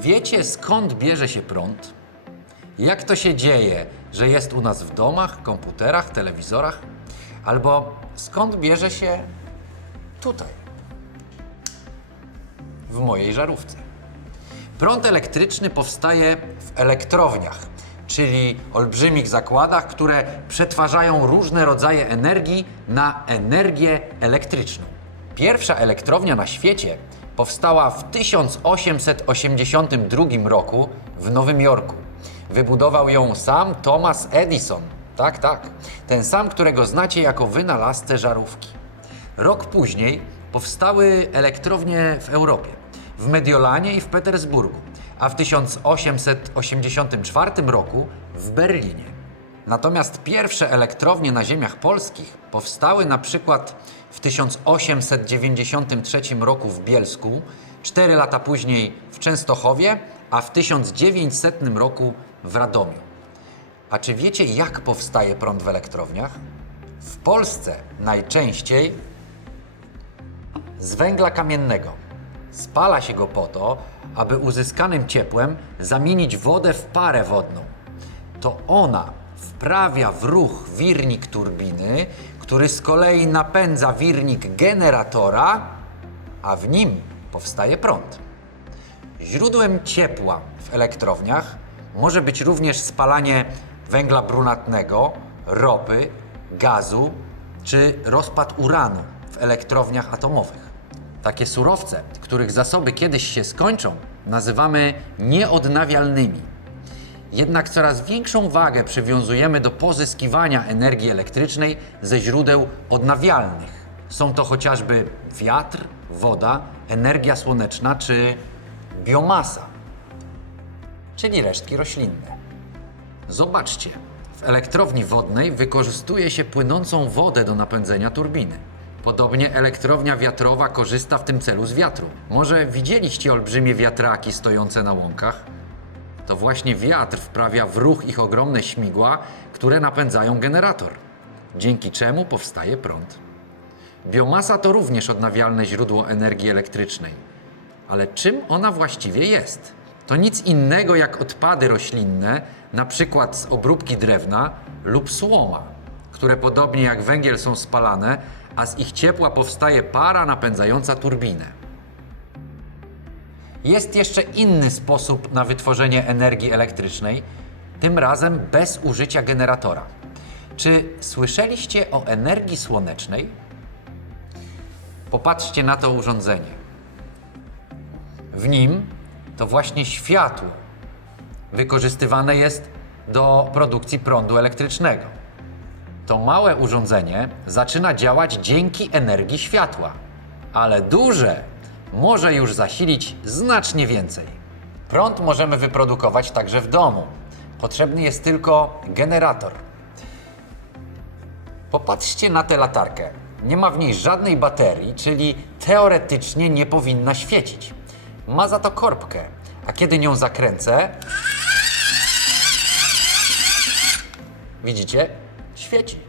wiecie skąd bierze się prąd? Jak to się dzieje, że jest u nas w domach, komputerach, telewizorach? Albo skąd bierze się tutaj, w mojej żarówce? Prąd elektryczny powstaje w elektrowniach, czyli olbrzymich zakładach, które przetwarzają różne rodzaje energii na energię elektryczną. Pierwsza elektrownia na świecie powstała w 1882 roku w Nowym Jorku. Wybudował ją sam Thomas Edison. Tak, tak. Ten sam, którego znacie jako wynalazcę żarówki. Rok później powstały elektrownie w Europie, w Mediolanie i w Petersburgu, a w 1884 roku w Berlinie. Natomiast pierwsze elektrownie na ziemiach polskich powstały na przykład w 1893 roku w Bielsku, 4 lata później w Częstochowie, a w 1900 roku w Radomiu. A czy wiecie, jak powstaje prąd w elektrowniach? W Polsce najczęściej z węgla kamiennego. Spala się go po to, aby uzyskanym ciepłem zamienić wodę w parę wodną. To ona wprawia w ruch wirnik turbiny, który z kolei napędza wirnik generatora, a w nim powstaje prąd. Źródłem ciepła w elektrowniach może być również spalanie węgla brunatnego, ropy, gazu czy rozpad uranu w elektrowniach atomowych. Takie surowce, których zasoby kiedyś się skończą, nazywamy nieodnawialnymi. Jednak coraz większą wagę przywiązujemy do pozyskiwania energii elektrycznej ze źródeł odnawialnych. Są to chociażby wiatr, woda, energia słoneczna czy biomasa, czyli resztki roślinne. Zobaczcie, w elektrowni wodnej wykorzystuje się płynącą wodę do napędzenia turbiny. Podobnie elektrownia wiatrowa korzysta w tym celu z wiatru. Może widzieliście olbrzymie wiatraki stojące na łąkach? To właśnie wiatr wprawia w ruch ich ogromne śmigła, które napędzają generator, dzięki czemu powstaje prąd. Biomasa to również odnawialne źródło energii elektrycznej. Ale czym ona właściwie jest? To nic innego jak odpady roślinne, na przykład z obróbki drewna lub słoma, które podobnie jak węgiel są spalane, a z ich ciepła powstaje para napędzająca turbinę. Jest jeszcze inny sposób na wytworzenie energii elektrycznej, tym razem bez użycia generatora. Czy słyszeliście o energii słonecznej? Popatrzcie na to urządzenie. W nim to właśnie światło wykorzystywane jest do produkcji prądu elektrycznego. To małe urządzenie zaczyna działać dzięki energii światła, ale duże może już zasilić znacznie więcej. Prąd możemy wyprodukować także w domu. Potrzebny jest tylko generator. Popatrzcie na tę latarkę. Nie ma w niej żadnej baterii, czyli teoretycznie nie powinna świecić. Ma za to korbkę, a kiedy nią zakręcę, widzicie, świeci.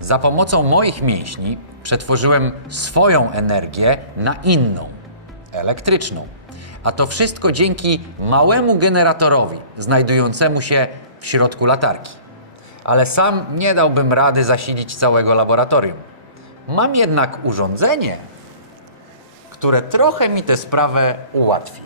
Za pomocą moich mięśni przetworzyłem swoją energię na inną, elektryczną. A to wszystko dzięki małemu generatorowi znajdującemu się w środku latarki. Ale sam nie dałbym rady zasilić całego laboratorium. Mam jednak urządzenie, które trochę mi tę sprawę ułatwi.